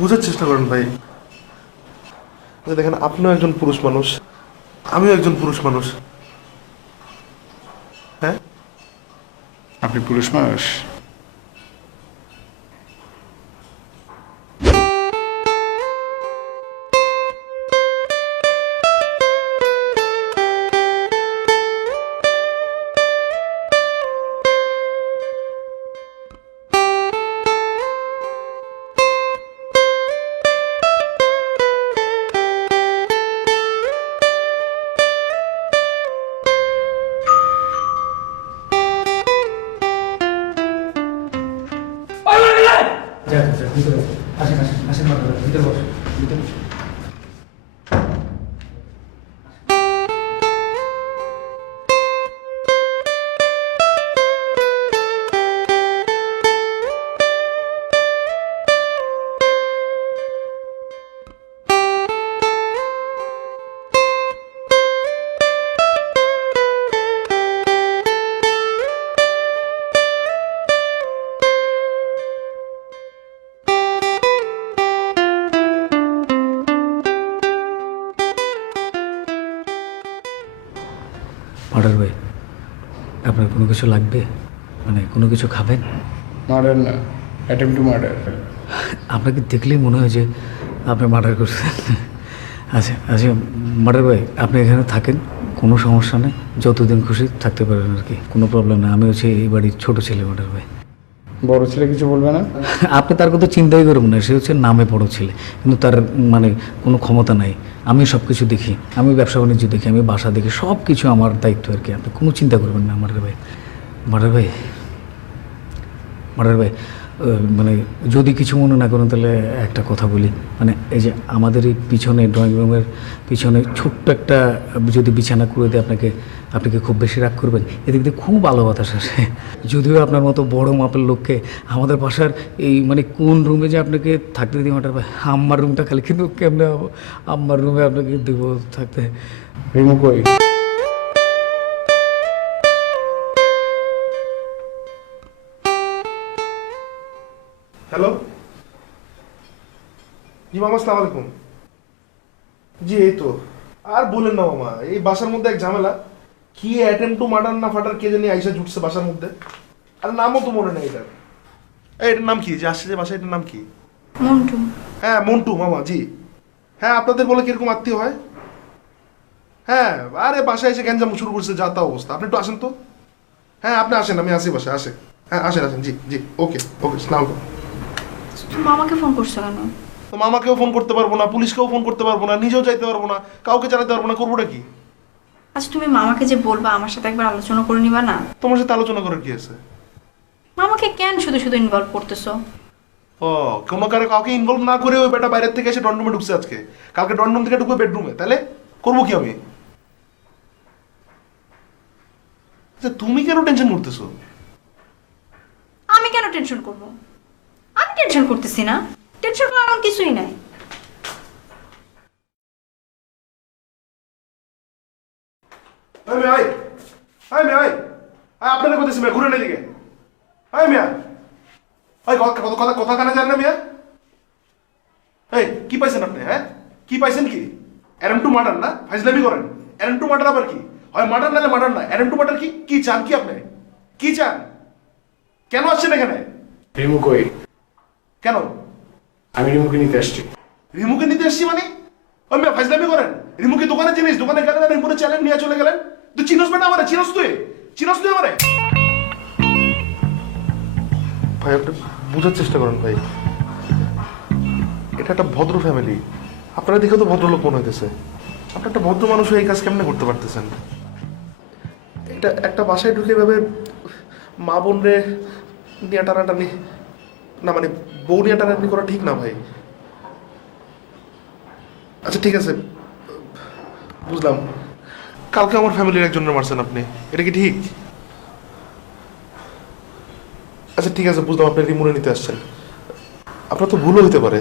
বোঝার চেষ্টা করেন ভাই। দেখেন, আপনিও একজন পুরুষ মানুষ, আমিও একজন পুরুষ মানুষ। হ্যাঁ? আপনি পুরুষ মানুষ? যাক যাক ভিতরে আসেন আসেন আসেন ভিতরে বসেন ভিতরে বসো। অর্ডার ভাই আপনার কোনো কিছু লাগবে? মানে কোনো কিছু খাবেন? মার্ডার না অ্যাটেম্প টু মার্ডার আপনাকে দেখলেই মনে হয় যে আপনি মার্ডার করছেন। আচ্ছা আচ্ছা মার্ডার ভাই আপনি এখানে থাকেন কোনো সমস্যা নেই যতদিন খুশি থাকতে পারেন আর কি কোনো প্রবলেম নেই। আমি হচ্ছে এই বাড়ির ছোটো ছেলে মার্ডার ভাই। বড় ছেলে কিছু বলবে না? আপনি তার কথা চিন্তাই করবেন না, সে হচ্ছে নামে বড় ছেলে, কিন্তু তার মানে কোনো ক্ষমতা নাই। আমি সব কিছু দেখি, আমি ব্যবসা বাণিজ্য দেখি, আমি বাসা দেখি সব কিছু আমার দায়িত্ব আর কি। আপনি কোনো চিন্তা করবেন না মার্ডার ভাই। মার্ডার ভাই। মার্ডার ভাই মানে যদি কিছু মনে না করেন, তাহলে একটা কথা বলি। মানে এই যে আমাদের এই পিছনে ড্রয়িং রুমের পিছনে ছোট্ট একটা, যদি বিছানা করে দিয়ে, আপনাকে, আপনি কি খুব বেশি রাগ করবেন? এদিক দিয়ে খুব ভালো বাতাস আসে। যদিও আপনার মতো বড় মাপের লোককে আমাদের বাসার এই মানে কোন রুমে যে আপনাকে থাকতে দিই মাটার আম্মার রুমটা খালি কিন্তু কেমনে আম্মার রুমে আপনাকে দেবো থাকতে। হ্যালো জি মামা আসসালামু আলাইকুম। জি এই তো। আর বলেন না মামা এই বাসার মধ্যে এক ঝামেলা। কি অ্যাটেম্প টু মার্ডার না ফাটার কে জানি আইসা জুটছে বাসার মধ্যে। আর নামও তো মনে নেই এটার। এই এটার নাম কি? যে আসছে যে বাসা এটার নাম কি? মন্টু। হ্যাঁ মন্টু মামা জি। হ্যাঁ আপনাদের বলে কীরকম আত্মীয় হয়? হ্যাঁ আরে বাসায় এসে গ্যাঞ্জাম শুরু করছে যা তা অবস্থা। আপনি একটু আসেন তো। হ্যাঁ আপনি আসেন আমি আসি বাসায় আসে। হ্যাঁ আসেন আসেন জি জি ওকে ওকে সালাম তুমি মামাকে ফোন করছ কেন? তো মামাকেও ফোন করতে পারব না পুলিশকেও ফোন করতে পারব না নিজেও যাইতে পারব না কাউকে জানাতে পারব না করবোটা কি? আচ্ছা তুমি মামাকে যে বলবা আমার সাথে একবার আলোচনা করে নিবা না? তোমার সাথে আলোচনা করার কি আছে? মামাকে কেন শুধু শুধু ইনভলভ করতেছো? ও কোনো কারে কাউকে ইনভলভ না করে ওই বেটা বাইরের থেকে এসে ডনরুমে ঢুকছে আজকে। কালকে ডনরুম থেকে ঢুকবে বেডরুমে তাহলে করব কি আমি? আচ্ছা তুমি কেন টেনশন করতেছো? আমি কেন টেনশন করব? আমি টেনশন করতেছি না। টেনশন করার এমন কিছুই নাই। এই মেয়ে আয় আয় মেয়ে আয় আয় আপনাদের কোথায় মেয়ে ঘুরে দিকে আয় মিয়া আয় কথা কথা কথা কথা কানে যান না মিয়া। এই কি পাইছেন আপনি হ্যাঁ? কি পাইছেন কি? অ্যারেম টু মার্ডার না? ফাইজলামি করেন। অ্যারেম টু মার্ডার আবার কি? হয় মার্ডার নাহলে মার্ডার না? অ্যারেম টু মার্ডার কি? কি চান কি আপনি? কি চান? কেন আসছেন এখানে? রিমু কই? কেন? আমি রিমুকে নিতে আসছি রিমুকে নিতে এসছি মানে? ওই মেয়ে ফাইজলামি করেন। রিমুকে দোকানে জিনিস দোকানে গেলেন আর রিমুকে চ্যালেঞ্জ নিয়ে চলে গেলেন। তুই চিনস বেটা আমারে চিনস তুই? চিনস তুই আমারে? ভাই আপনি বোঝার চেষ্টা করেন ভাই। এটা একটা ভদ্র ফ্যামিলি আপনারা দেখে তো ভদ্রলোক মনে হইতেছে। আপনি একটা ভদ্র মানুষ হয়ে এই কাজ কেমনে করতে পারতেছেন? এটা একটা বাসায় ঢুকে এভাবে মা বোন রে নিয়ে টানাটানি না মানে বউ নিয়ে টানাটানি করা ঠিক না ভাই। আচ্ছা ঠিক আছে। বুঝলাম। কালকে আমার ফ্যামিলির একজনের মারছেন আপনি। এটা কি ঠিক? আচ্ছা ঠিক আছে, বুঝলাম, আপনি রিমুনে নিতে আসছেন। আপনার তো ভুলও হতে পারে।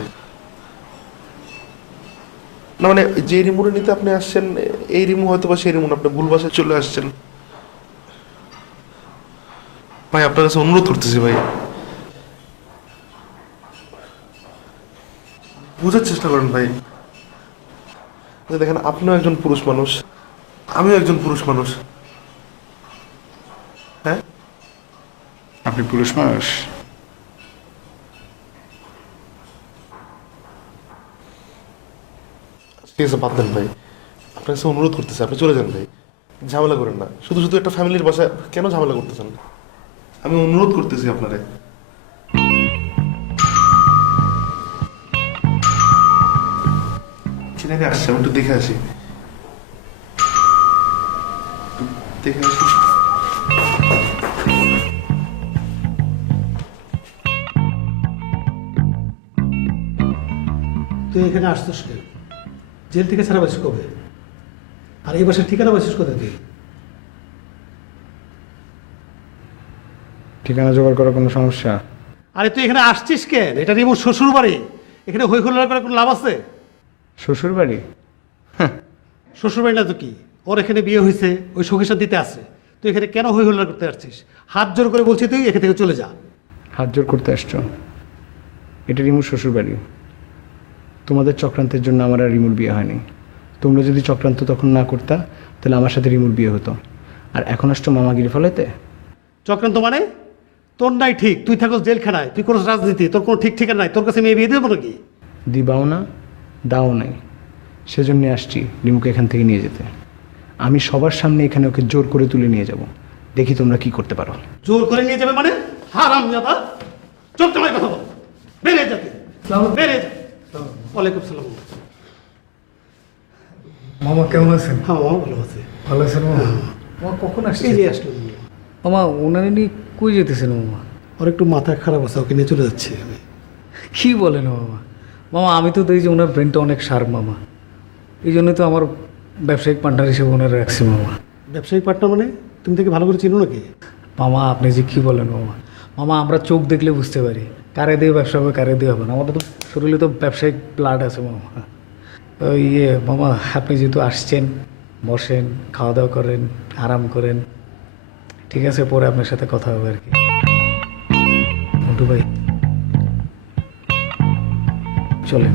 না মানে যে রিমুনে নিতে আপনি আসছেন, এই রিমু হয়তো বা সেই রিমুন, আপনি ভুল বাসায় চলে আসছেন। ভাই, আপনার কাছে অনুরোধ করতেছি, ভাই। বোঝার চেষ্টা করেন ভাই। আচ্ছা দেখেন আপনিও একজন পুরুষ মানুষ আমিও একজন পুরুষ মানুষ। হ্যাঁ? আপনি পুরুষ মানুষ? ঠিক আছে বাদ দেন ভাই। আপনার কাছে অনুরোধ করতেছে আপনি চলে যান ভাই। ঝামেলা করেন না। শুধু শুধু একটা ফ্যামিলির বাসায় কেন ঝামেলা করতেছেন? আমি অনুরোধ করতেছি আপনারে। জানি আসছে আমি একটু দেখে আসি। দেখে আসি। তুই এখানে আসছিস কেন? জেল থেকে ছাড়া পাচ্ছিস কবে? আর এই বাসার ঠিকানা পাচ্ছিস কোথায় তুই? ঠিকানা জোগাড় করার কোনো সমস্যা? আরে তুই এখানে আসছিস কেন? এটা রিমোট শ্বশুর বাড়ি এখানে হই হুল্লার করে কোনো লাভ আছে? শ্বশুর বাড়ি শ্বশুর বাড়ি না তো কি? ওর এখানে বিয়ে হয়েছে ওই সখীসার দিতে আসে তুই এখানে কেন হই হুল্লার করতে আসছিস? হাত জোর করে বলছি তুই এখান থেকে চলে যা। হাত জোর করতে আসছো? এটা রিমুর শ্বশুর বাড়ি তোমাদের চক্রান্তের জন্য আমার আর রিমুর বিয়ে হয়নি। তোমরা যদি চক্রান্ত তখন না করতা তাহলে আমার সাথে রিমুর বিয়ে হতো। আর এখন আসছো মামাগিরি ফলাইতে? চক্রান্ত মানে? তোর নাই ঠিক তুই থাকো জেলখানায় তুই কোনো রাজনীতি তোর কোনো ঠিক ঠিকানা নাই তোর কাছে মেয়ে বিয়ে দেবো নাকি? দিবাও না দাও নাই। সেজন্য আসছি রিমুকে এখান থেকে নিয়ে যেতে। আমি সবার সামনে এখানে ওকে জোর করে তুলে নিয়ে যাব। দেখি তোমরা কি করতে পারো। জোর করে নিয়ে যাবে মানে? হারাম জাদা চোখ তোমায় কথা বল। বেড়ে যাতে বেড়ে ওয়ালাইকুম সালাম। মামা কেমন আছেন? হ্যাঁ মামা ভালো আছে। ভালো আছেন মামা? মামা কখন এই যে আসলো মামা ওনারে নিয়ে কই যেতেছেন মামা? ওর একটু মাথা খারাপ আছে ওকে নিয়ে চলে যাচ্ছে আমি। কি বলেন মামা? মামা আমি তো দেখি যে ওনার ব্রেনটা অনেক শার্প মামা। এই জন্য তো আমার ব্যবসায়িক পার্টনার হিসেবে ওনার রাখছি মামা। ব্যবসায়িক পার্টনার মানে? তুমি থেকে ভালো করে চিনো নাকি? মামা আপনি যে কী বলেন মামা। মামা আমরা চোখ দেখলে বুঝতে পারি। কারে দিয়ে ব্যবসা হবে কারে দিয়ে হবে না। আমাদের তো শরীরে তো ব্যবসায়িক ব্লাড আছে মামা। ইয়ে মামা আপনি যেহেতু আসছেন বসেন খাওয়া দাওয়া করেন আরাম করেন ঠিক আছে পরে আপনার সাথে কথা হবে আর কি। মন্টু ভাই চলেন